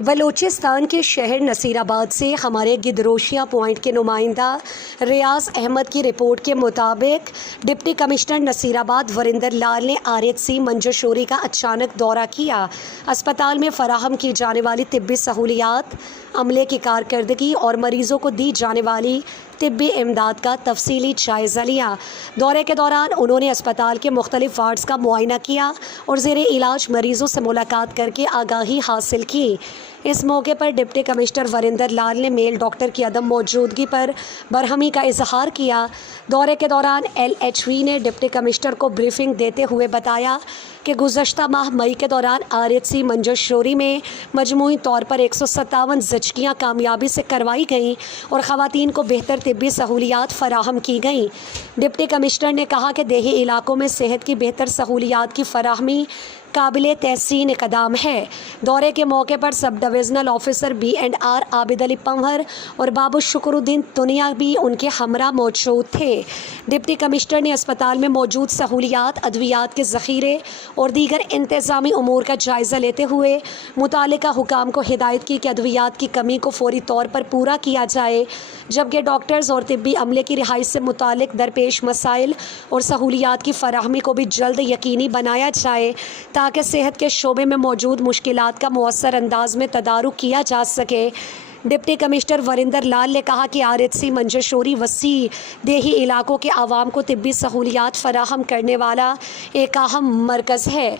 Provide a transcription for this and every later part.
بلوچستان کے شہر نصیر آباد سے ہمارے گدروشیا پوائنٹ کے نمائندہ ریاض احمد کی رپورٹ کے مطابق ڈپٹی کمشنر نصیر آباد وریندر لال نے RHC منجوشوری کا اچانک دورہ کیا۔ اسپتال میں فراہم کی جانے والی طبی سہولیات، عملے کی کارکردگی اور مریضوں کو دی جانے والی طبی امداد کا تفصیلی جائزہ لیا۔ دورے کے دوران انہوں نے اسپتال کے مختلف وارڈز کا معائنہ کیا اور زیر علاج مریضوں سے ملاقات کر کے آگاہی حاصل کی۔ اس موقع پر ڈپٹی کمشنر وریندر لال نے میل ڈاکٹر کی عدم موجودگی پر برہمی کا اظہار کیا۔ دورے کے دوران LHV نے ڈپٹی کمشنر کو بریفنگ دیتے ہوئے بتایا کہ گزشتہ ماہ مئی کے دوران RHC منجوشوری میں مجموعی طور پر 157 زچگیاں کامیابی سے کروائی گئیں اور خواتین کو بہتر طبی سہولیات فراہم کی گئیں۔ ڈپٹی کمشنر نے کہا کہ دیہی علاقوں میں صحت کی بہتر سہولیات کی فراہمی قابل تحسین اقدام ہے۔ دورے کے موقع پر sub divisional officer B&R Abid Ali پنہر اور بابو شکر الدین تنیا بھی ان کے ہمراہ موجود تھے۔ ڈپٹی کمشنر نے اسپتال میں موجود سہولیات، ادویات کے ذخیرے اور دیگر انتظامی امور کا جائزہ لیتے ہوئے متعلقہ حکام کو ہدایت کی کہ ادویات کی کمی کو فوری طور پر پورا کیا جائے، جبکہ ڈاکٹرز اور طبی عملے کی رہائش سے متعلق درپیش مسائل اور سہولیات کی فراہمی کو بھی جلد یقینی بنایا جائے تاکہ صحت کے شعبے میں موجود مشکلات کا مؤثر انداز میں تدارک کیا جا سکے۔ ڈپٹی کمشنر وریندر لال نے کہا کہ RHC منجوشوری وسیع دیہی علاقوں کے عوام کو طبی سہولیات فراہم کرنے والا ایک اہم مرکز ہے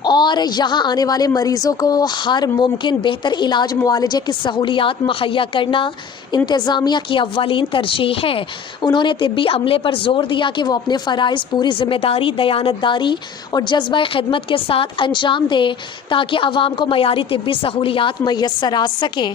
اور یہاں آنے والے مریضوں کو ہر ممکن بہتر علاج معالجے کی سہولیات مہیا کرنا انتظامیہ کی اولین ترجیح ہے۔ انہوں نے طبی عملے پر زور دیا کہ وہ اپنے فرائض پوری ذمہ داری، دیانتداری اور جذبہ خدمت کے ساتھ انجام دیں تاکہ عوام کو معیاری طبی سہولیات میسر آ سکیں۔